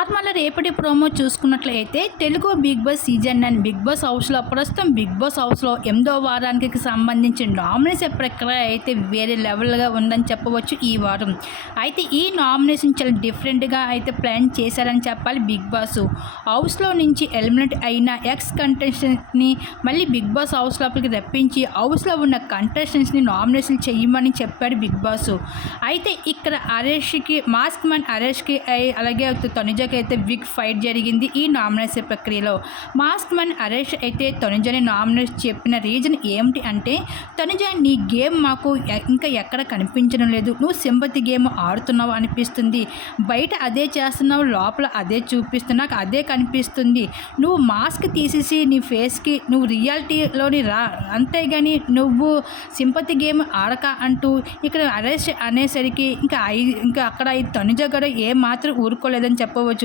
Normal రేపటి promo చూసుకున్నట్లయితే Telugu Bigg Boss season nine Bigg Boss హౌస్లో ప్రస్తుతం బిగ్ బాస్ హౌస్లో ఎనిమిదో వారానికి సంబంధించిన నామినేషన్ ప్రక్రియ అయితే వేరే లెవెల్గా ఉందని చెప్పవచ్చు ఈ వారం. అయితే ఈ నామినేషన్ చాలా డిఫరెంట్గా అయితే ప్లాన్ చేశారని చెప్పాలి బిగ్ బాస్. హౌస్లో నుంచి ఎలిమినేట్ అయిన ఎక్స్ కంటెస్టెంట్ని మళ్ళీ బిగ్ బాస్ హౌస్ లోపలికి రప్పించి హౌస్లో ఉన్న కంటెస్టెంట్స్ని నామినేషన్ చేయమని చెప్పాడు బిగ్ బాస్. అయితే ఇక్కడ అరేష్కి మాస్క్ మన్ అరేష్కి అలాగే తనుజకి అయితే బిగ్ ఫైట్ జరిగింది ఈ నామినేషన్ ప్రక్రియలో. మాస్క్ మన్ అరెస్ట్ అయితే తనుజని నామినేట్ చెప్పిన రీజన్ ఏమిటి అంటే తనుజ నీ గేమ్ మాకు ఇంకా ఎక్కడ కనిపించడం లేదు. నువ్వు సింపతి గేమ్ ఆడుతున్నావు అనిపిస్తుంది. బయట అదే చేస్తున్నావు లోపల అదే చూపిస్తున్నావు నాకు అదే కనిపిస్తుంది. నువ్వు మాస్క్ తీసేసి నీ ఫేస్కి నువ్వు రియాలిటీలోని రా అంతేగాని నువ్వు సింపతి గేమ్ ఆడక అంటూ ఇక్కడ అరెస్ట్ అనేసరికి ఇంకా ఐ ఇంకా అక్కడ ఈ తనుజ కూడా ఏ మాత్రం ఊరుకోలేదని చెప్పవచ్చు.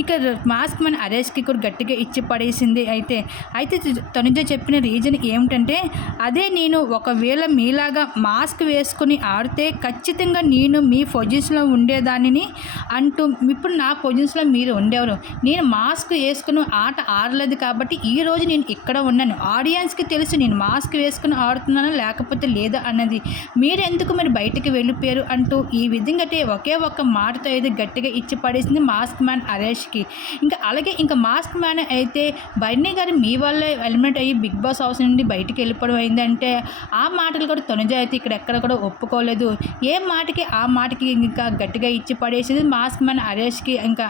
ఇక మాస్క్ మన అరెస్ట్కి కూడా గట్టిగా ఇచ్చి పడేసింది అయితే. అయితే తనుజ చెప్పిన రీజన్ ఏమిటంటే అదే నేను ఒకవేళ మీలాగా మాస్క్ వేసుకుని ఆడితే ఖచ్చితంగా నేను మీ పొజిషన్లో ఉండేదానిని అంటూ ఇప్పుడు నా పొజిషన్లో మీరు ఉండేవారు. నేను మాస్క్ వేసుకుని ఆట ఆడలేదు కాబట్టి ఈ రోజు నేను ఇక్కడ ఉన్నాను. ఆడియన్స్కి తెలుసు నేను మాస్క్ వేసుకుని ఆడుతున్నాను లేకపోతే లేదా అన్నది. మీరు ఎందుకు మరి బయటికి వెళ్ళిపోయారు అంటూ ఈ విధంగా ఒకే ఒక్క మాటతో అయితే గట్టిగా ఇచ్చి పడేసింది మాస్క్ మ్యాన్ అరేష్కి ఇంకా అలాగే ఇంకా మాస్క్ మ్యాన్ అయితే బర్నీ గారు మీ వల్లే ఎలిమినేట్ అయ్యి బిగ్ బాస్ హౌస్ నుండి బయటికి వెళ్ళిపోవడం అయిందంటే ఆ మాటలు కూడా తొనజ అయితే ఇక్కడ ఎక్కడ కూడా ఒప్పుకోలేదు. ఏ మాటకి ఆ మాటకి ఇంకా గట్టిగా ఇచ్చి పడేసింది మాస్క్ మ్యాన్ అరేష్కి ఇంకా